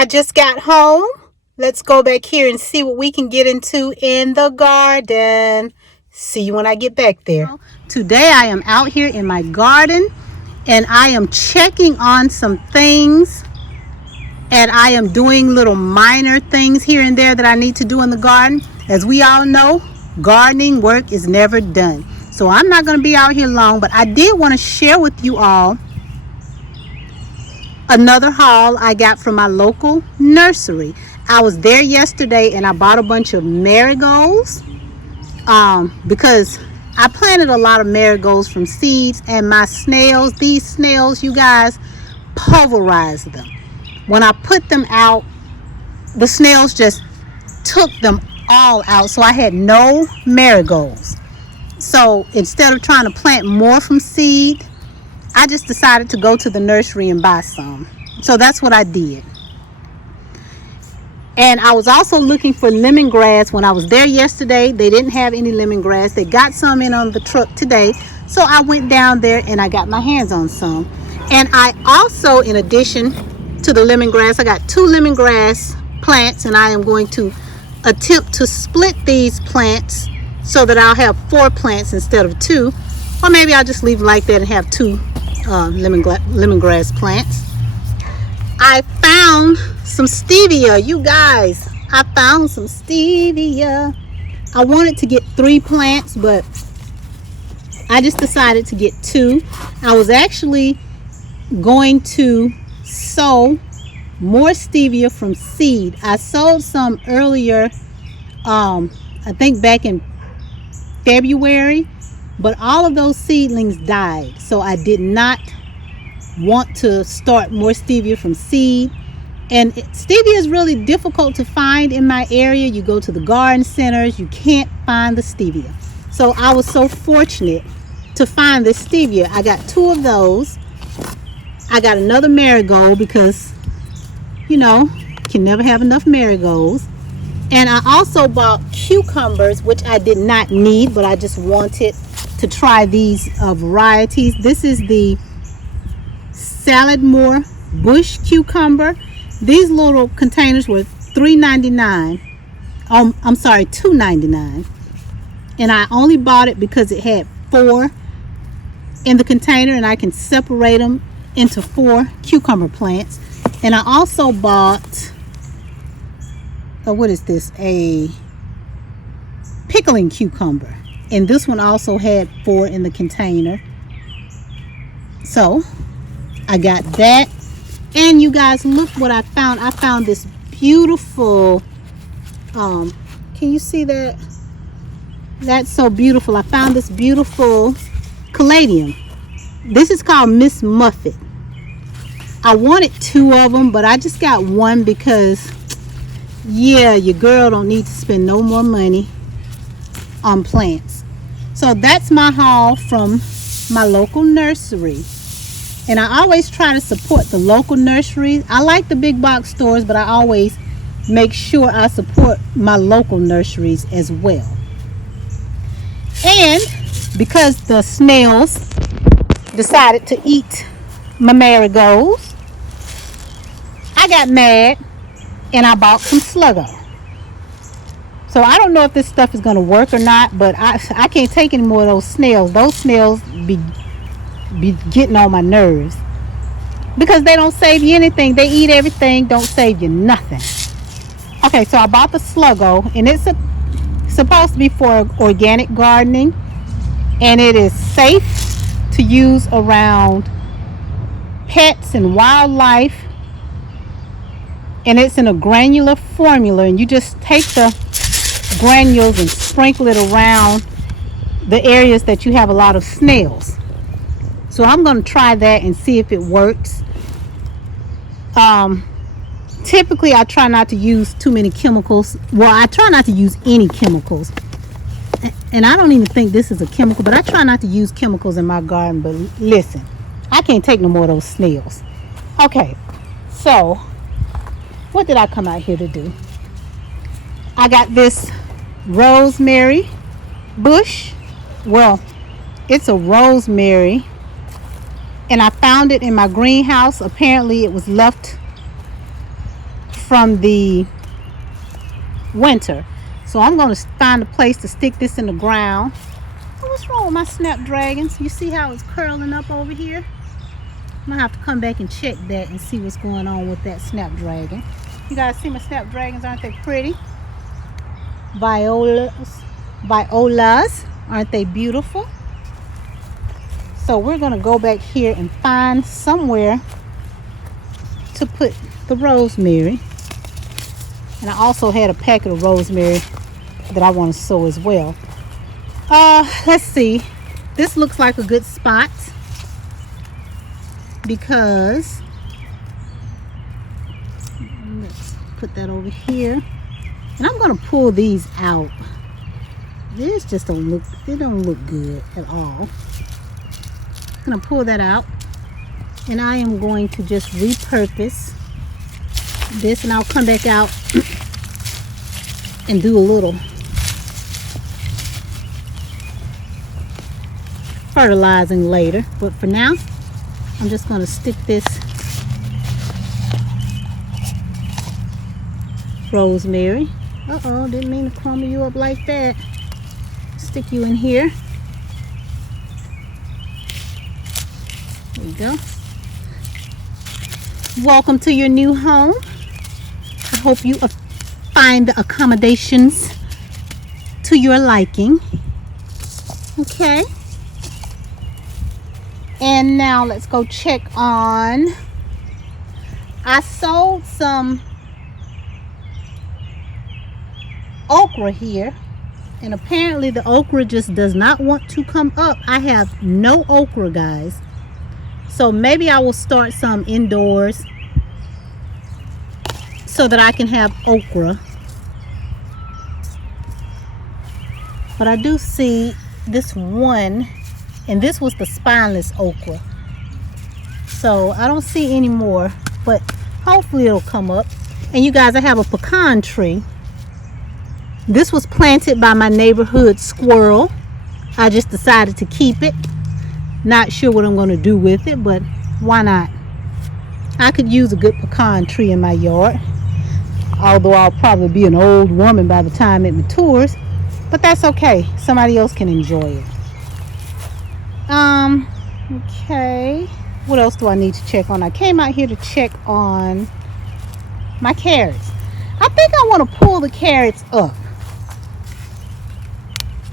I just got home. Let's go back here and see what we can get into in the garden. See you when I get back there. Today I am out here in my garden and I am checking on some things, and I am doing little minor things here and there that I need to do in the garden. As we all know, gardening work is never done. So I'm not going to be out here long, but I did want to share with you all another haul I got from my local nursery. I was there yesterday and I bought a bunch of marigolds because I planted a lot of marigolds from seeds, and my snails, these snails, you guys, pulverized them. When I put them out, the snails just took them all out, so I had no marigolds. So instead of trying to plant more from seed, I just decided to go to the nursery and buy some. So that's what I did. And I was also looking for lemongrass. When I was there yesterday, they didn't have any lemongrass. They got some in on the truck today. So I went down there and I got my hands on some. And I also, in addition to the lemongrass, I got 2 lemongrass plants, and I am going to attempt to split these plants so that I'll have 4 plants instead of 2. Or maybe I'll just leave it like that and have 2 lemongrass plants. I found some stevia, you guys. I found some stevia. I wanted to get 3 plants, but I just decided to get 2. I was actually going to sow more stevia from seed. I sowed some earlier, I think back in February, but all of those seedlings died, so I did not want to start more stevia from seed. And stevia is really difficult to find in my area. You go to the garden centers, you can't find the stevia. So I was so fortunate to find this stevia. I got 2 of those. I got another marigold because, you know, can never have enough marigolds. And I also bought cucumbers, which I did not need, but I just wanted to try these varieties. This is the Saladmore Bush cucumber. These little containers were $3.99. I'm sorry, $2.99. And I only bought it because it had 4 in the container, and I can separate them into 4 cucumber plants. And I also bought, what is this? A pickling cucumber. And this one also had 4 in the container. So I got that. And you guys, look what I found. I found this beautiful, can you see that? That's so beautiful. I found this beautiful caladium. This is called Miss Muffet. I wanted 2 of them, but I just got 1 because, yeah, your girl don't need to spend no more money on plants. So that's my haul from my local nursery. And I always try to support the local nurseries. I like the big box stores, but I always make sure I support my local nurseries as well. And because the snails decided to eat my marigolds, I got mad and I bought some Sluggo. So I don't know if this stuff is going to work or not, but I can't take any more of those snails. Those snails be getting on my nerves because they don't save you anything. They eat everything, don't save you nothing. Okay, so I bought the Sluggo, and it's supposed to be for organic gardening, and it is safe to use around pets and wildlife. And it's in a granular formula, and you just take the granules and sprinkle it around the areas that you have a lot of snails. So I'm going to try that and see if it works. Typically I try not to use too many chemicals. Well, I try not to use any chemicals. And I don't even think this is a chemical, but I try not to use chemicals in my garden. But listen, I can't take no more of those snails. Okay, so what did I come out here to do? I got this rosemary bush. Well, it's a rosemary, and I found it in my greenhouse. Apparently it was left from the winter. So I'm going to find a place to stick this in the ground. Oh, what's wrong with my snapdragons? You see how it's curling up over here? I'm going to have to come back and check that and see what's going on with that snapdragon. You guys see my snapdragons? Aren't they pretty? Violas. Aren't they beautiful? So we're going to go back here and find somewhere to put the rosemary. And I also had a packet of rosemary that I want to sow as well. Let's see. This looks like a good spot because let's put that over here. And I'm going to pull these out. This just don't look, they don't look good at all. I'm going to pull that out. And I am going to just repurpose this, and I'll come back out and do a little fertilizing later. But for now, I'm just going to stick this rosemary. Uh-oh, didn't mean to crumble you up like that. Stick you in here. There you go. Welcome to your new home. I hope you find the accommodations to your liking. Okay. And now let's go check on. I sold some okra here, and apparently the okra just does not want to come up. I have no okra, guys. So maybe I will start some indoors so that I can have okra. But I do see this one, and this was the spineless okra. So I don't see any more, but hopefully it'll come up. And you guys, I have a pecan tree. This was planted by my neighborhood squirrel. I just decided to keep it. Not sure what I'm going to do with it, but why not? I could use a good pecan tree in my yard. Although I'll probably be an old woman by the time it matures. But that's okay. Somebody else can enjoy it. Okay. What else do I need to check on? I came out here to check on my carrots. I think I want to pull the carrots up.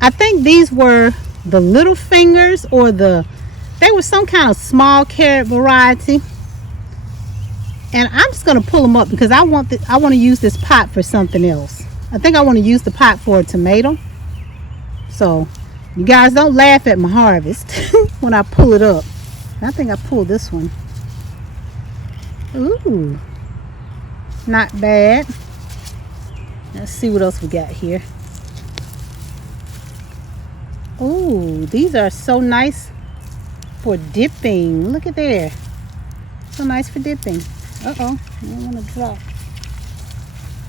I think these were the little fingers, or they were some kind of small carrot variety. And I'm just going to pull them up because I want to use this pot for something else. I think I want to use the pot for a tomato. So you guys don't laugh at my harvest when I pull it up. I think I pulled this one. Ooh, not bad. Let's see what else we got here. Ooh, these are so nice for dipping. Look at there. So nice for dipping. Uh-oh, I don't want to drop.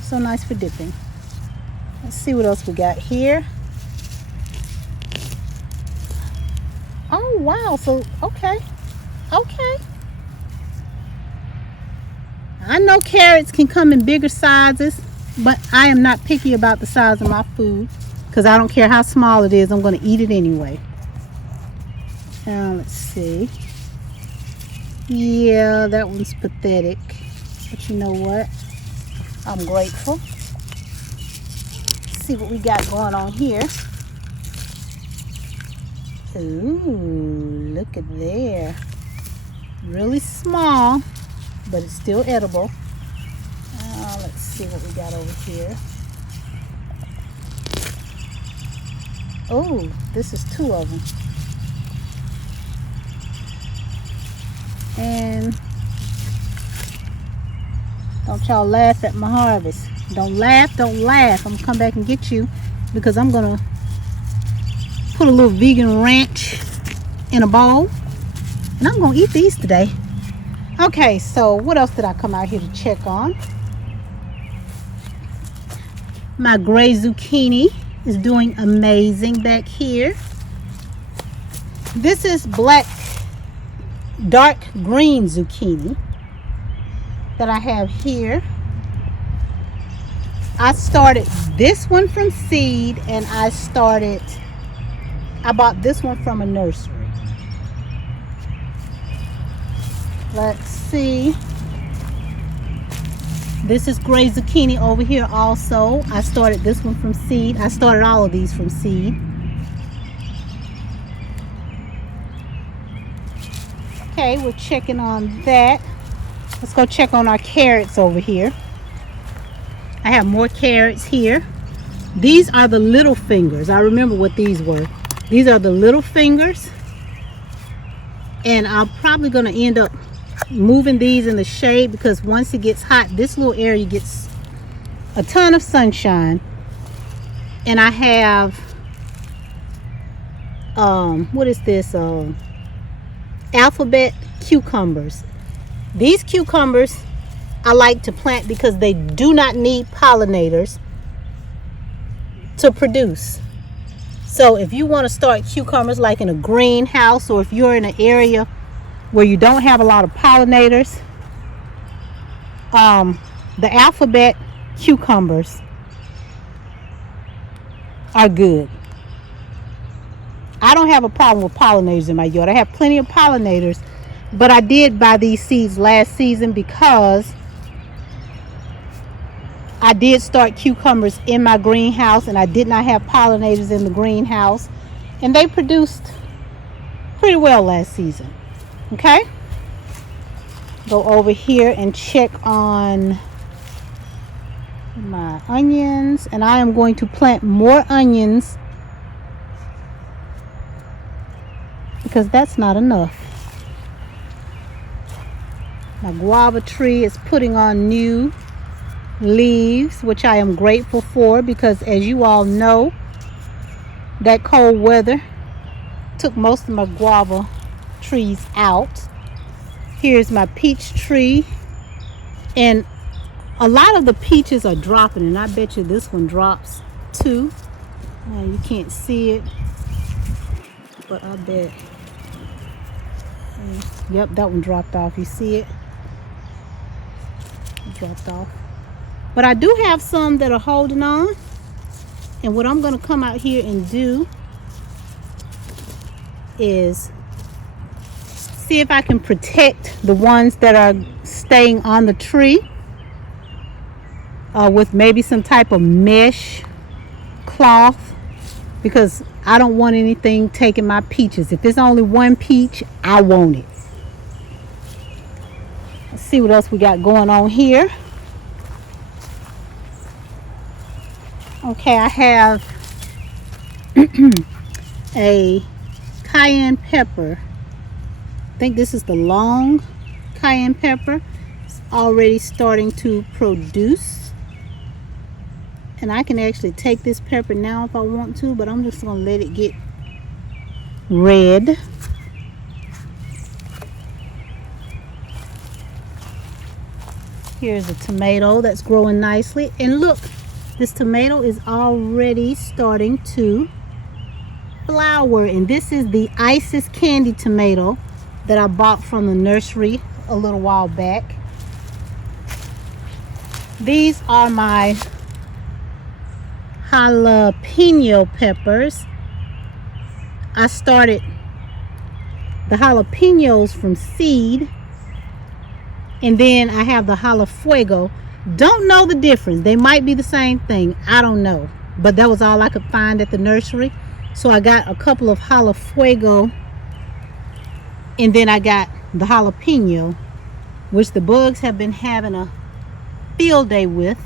So nice for dipping. Let's see what else we got here. Oh, wow. So, okay. Okay. I know carrots can come in bigger sizes, but I am not picky about the size of my food because I don't care how small it is. I'm going to eat it anyway. Now, let's see. Yeah, that one's pathetic. But you know what? I'm grateful. Let's see what we got going on here. Ooh, look at there. Really small, but it's still edible. Let's see what we got over here. Oh, this is 2 of them. And don't y'all laugh at my harvest. Don't laugh, don't laugh. I'm gonna come back and get you because I'm gonna put a little vegan ranch in a bowl and I'm gonna eat these today. Okay, so what else did I come out here to check on? My gray zucchini is doing amazing back here. This is black dark green zucchini that I have here. I started this one from seed, and I bought this one from a nursery. Let's see. This is gray zucchini over here also. I started this one from seed. I started all of these from seed. Okay, we're checking on that. Let's go check on our carrots over here. I have more carrots here. These are the little fingers. I remember what these were. These are the little fingers. And I'm probably going to end up moving these in the shade, because once it gets hot, this little area gets a ton of sunshine. And I have what is this, alphabet cucumbers. These cucumbers I like to plant because they do not need pollinators to produce. So if you want to start cucumbers like in a greenhouse, or if you're in an area where you don't have a lot of pollinators, the alphabet cucumbers are good. I don't have a problem with pollinators in my yard. I have plenty of pollinators, but I did buy these seeds last season because I did start cucumbers in my greenhouse, and I did not have pollinators in the greenhouse, and they produced pretty well last season. Okay, go over here and check on my onions, and I am going to plant more onions because that's not enough. My guava tree is putting on new leaves, which I am grateful for, because as you all know, that cold weather took most of my guava trees out. Here's my peach tree, and a lot of the peaches are dropping, and I bet you this one drops too. You can't see it, but I bet. Yep, that one dropped off. You see it? It dropped off. But I do have some that are holding on, and what I'm going to come out here and do is see if I can protect the ones that are staying on the tree with maybe some type of mesh cloth, because I don't want anything taking my peaches. If it's only one peach, I want it. Let's see what else we got going on here. Okay, I have a cayenne pepper. I think this is the long cayenne pepper. It's already starting to produce. And I can actually take this pepper now if I want to, but I'm just going to let it get red. Here's a tomato that's growing nicely. And look, this tomato is already starting to flower. And this is the Isis candy tomato that I bought from the nursery a little while back. These are my jalapeno peppers. I started the jalapenos from seed, and then I have the jalafuego. Don't know the difference. They might be the same thing. I don't know. But that was all I could find at the nursery. So I got a couple of jalafuego, and then I got the jalapeno, which the bugs have been having a field day with.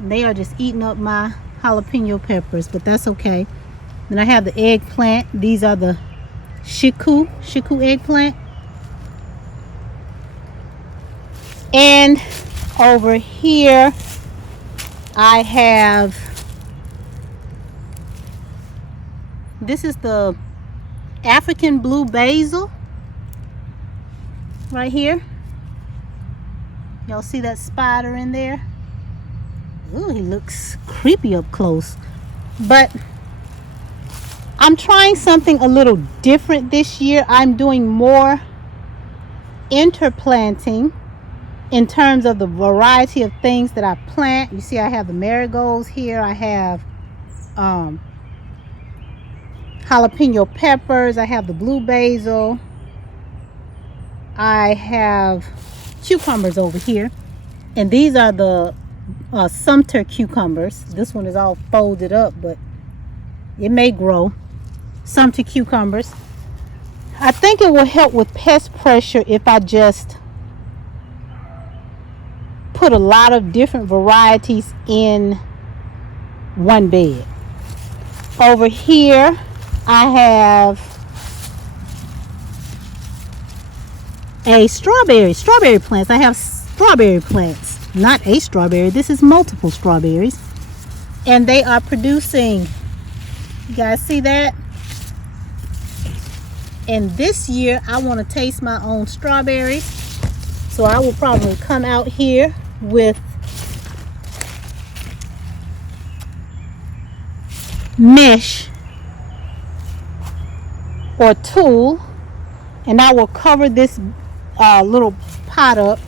They are just eating up my jalapeno peppers, but that's okay. Then I have the eggplant. These are the shiku eggplant. And over here I have, this is the African blue basil right here. Y'all see that spider in there? Ooh, he looks creepy up close. But I'm trying something a little different this year. I'm doing more interplanting in terms of the variety of things that I plant. You see I have the marigolds here. I have jalapeno peppers. I have the blue basil. I have cucumbers over here. And these are the Sumter cucumbers. This one is all folded up, but it may grow. Sumter cucumbers. I think it will help with pest pressure if I just put a lot of different varieties in one bed. Over here I have a strawberry plants. I have strawberry plants, not a strawberry. This is multiple strawberries, and they are producing. You guys see that? And this year I want to taste my own strawberries, so I will probably come out here with mesh or tulle, and I will cover this little pot up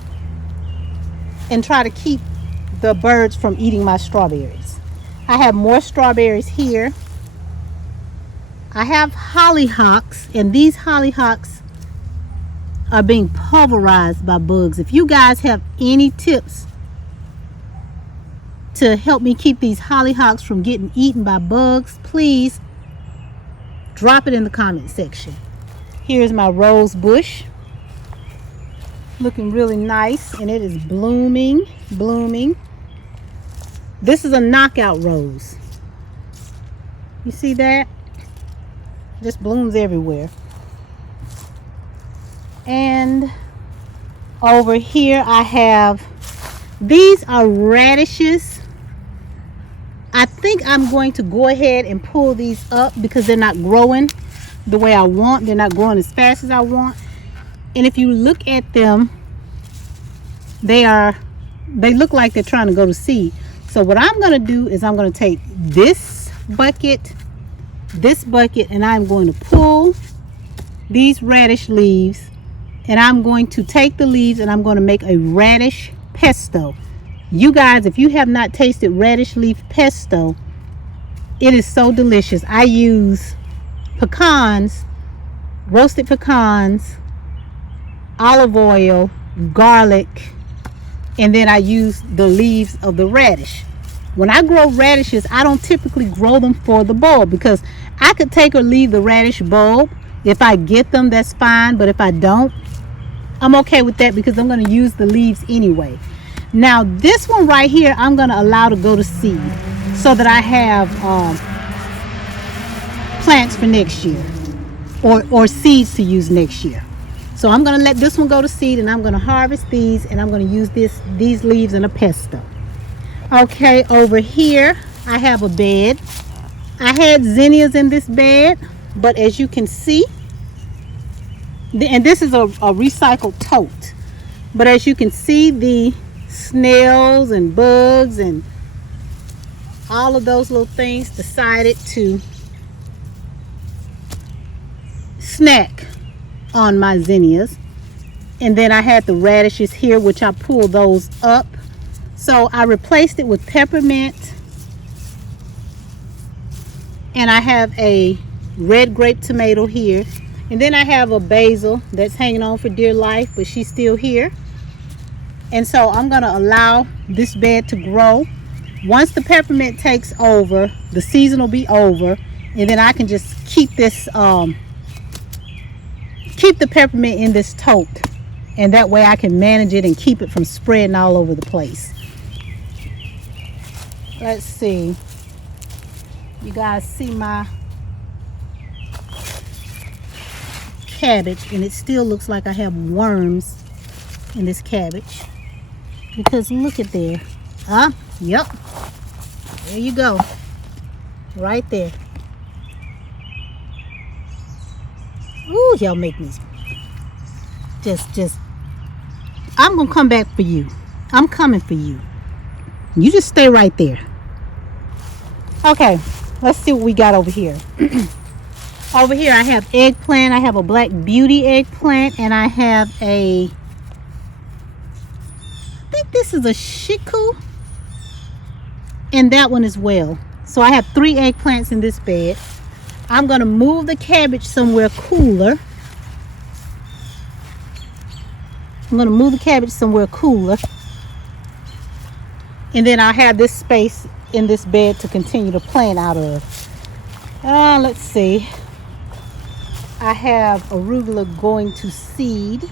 and try to keep the birds from eating my strawberries. I have more strawberries here. I have hollyhocks, and these hollyhocks are being pulverized by bugs. If you guys have any tips to help me keep these hollyhocks from getting eaten by bugs, please drop it in the comment section. Here's my rose bush, looking really nice, and it is blooming. This is a knockout rose. You see that? Just blooms everywhere. And over here I have, these are radishes. I think I'm going to go ahead and pull these up because they're not growing the way I want. They're not growing as fast as I want. And if you look at them, they look like they're trying to go to seed. So what I'm going to do is I'm going to take this bucket, and I'm going to pull these radish leaves, and I'm going to take the leaves and I'm going to make a radish pesto. You guys, if you have not tasted radish leaf pesto, it is so delicious. I use pecans, roasted pecans, olive oil, garlic, and then I use the leaves of the radish. When I grow radishes, I don't typically grow them for the bulb, because I could take or leave the radish bulb. If I get them, that's fine, but if I don't, I'm okay with that because I'm going to use the leaves anyway. Now this one right here, I'm going to allow to go to seed so that I have plants for next year, or seeds to use next year. So I'm going to let this one go to seed, and I'm going to harvest these, and I'm going to use these leaves in a pesto. Okay, over here I have a bed. I had zinnias in this bed, but as you can see, and this is a recycled tote, but as you can see, the snails and bugs and all of those little things decided to snack on my zinnias. And then I had the radishes here, which I pulled those up. So I replaced it with peppermint, and I have a red grape tomato here, and then I have a basil that's hanging on for dear life, but she's still here. And so I'm going to allow this bed to grow. Once the peppermint takes over, the season will be over, and then I can just keep this keep the peppermint in this tote, and that way I can manage it and keep it from spreading all over the place. Let's see. You guys see my cabbage, and it still looks like I have worms in this cabbage, because look at there. Yep, there you go, right there. Ooh, y'all make me just I'm gonna come back for you. I'm coming for you. You just stay right there. Okay, let's see what we got over here. Over here I have eggplant. I have a Black Beauty eggplant, and I have a this is a Shiku, and that one as well. So I have 3 eggplants in this bed. I'm going to move the cabbage somewhere cooler. I'm going to move the cabbage somewhere cooler. And then I'll have this space in this bed to continue to plant out of. Let's see. I have arugula going to seed.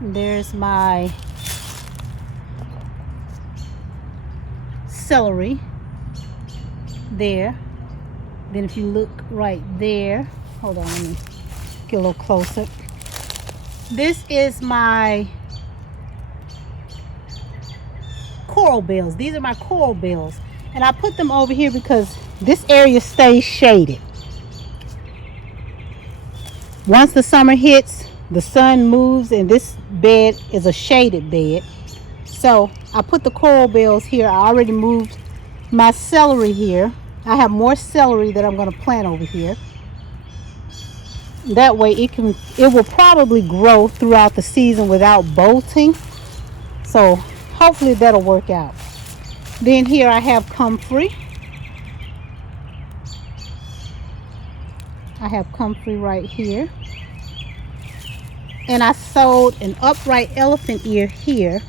There's my celery there. Then if you look right there, hold on, let me get a little closer. This is my coral bells. These are my coral bells, and I put them over here because this area stays shaded. Once the summer hits, the sun moves, and this bed is a shaded bed. So I put the coral bells here. I already moved my celery here. I have more celery that I'm going to plant over here. That way it will probably grow throughout the season without bolting. So hopefully that'll work out. Then here I have comfrey. I have comfrey right here. And I sowed an upright elephant ear here.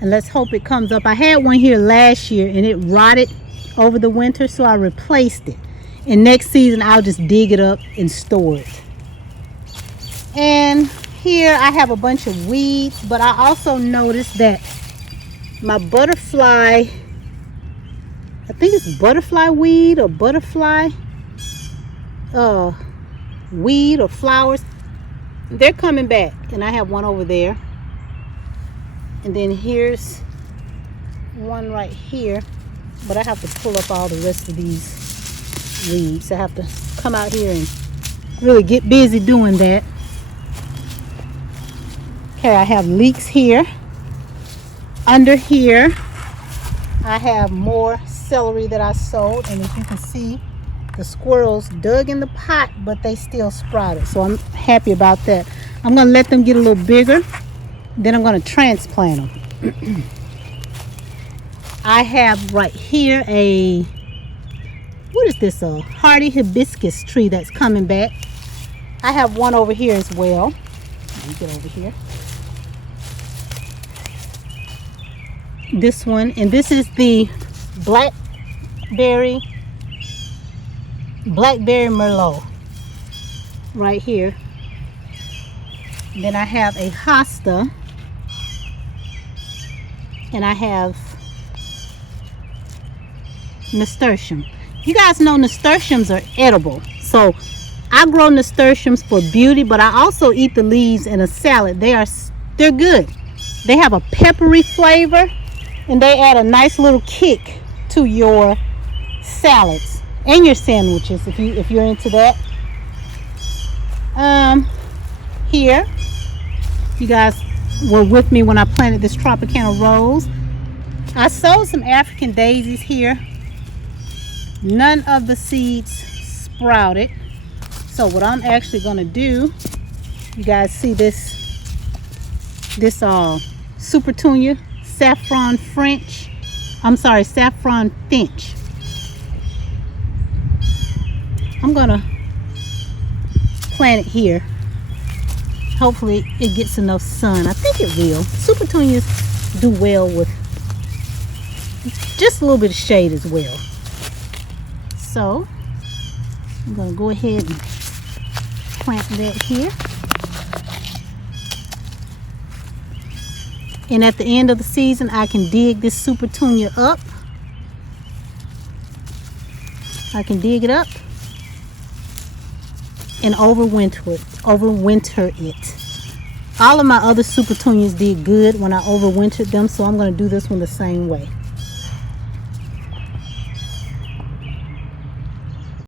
And let's hope it comes up. I had one here last year and it rotted over the winter, so I replaced it. And next season I'll just dig it up and store it. And here I have a bunch of weeds, but I also noticed that my butterfly, I think it's butterfly weed or butterfly weed or flowers, they're coming back. And I have one over there. And then here's one right here, but I have to pull up all the rest of these weeds. I have to come out here and really get busy doing that. Okay, I have leeks here. Under here, I have more celery that I sowed, and as you can see, the squirrels dug in the pot, but they still sprouted, so I'm happy about that. I'm going to let them get a little bigger, then I'm going to transplant them. I have right here what is this, a hardy hibiscus tree that's coming back. I have one over here as well. Let me get over here. This one, and this is the blackberry merlot right here. And then I have a hosta, and I have nasturtium. You guys know nasturtiums are edible, so I grow nasturtiums for beauty, but I also eat the leaves in a salad. They're good. They have a peppery flavor, and they add a nice little kick to your salads and your sandwiches if you're into that. Here, you guys were with me when I planted this Tropicana rose. I sowed some African daisies here. None of the seeds sprouted. So what I'm actually going to do, you guys see this Supertunia saffron finch. I'm going to plant it here. Hopefully it gets enough sun. I think it will. Supertunias do well with just a little bit of shade as well. So I'm going to go ahead and plant that here. And at the end of the season, I can dig this Supertunia up. I can dig it up and overwinter it. All of my other Supertunias did good when I overwintered them, so I'm going to do this one the same way.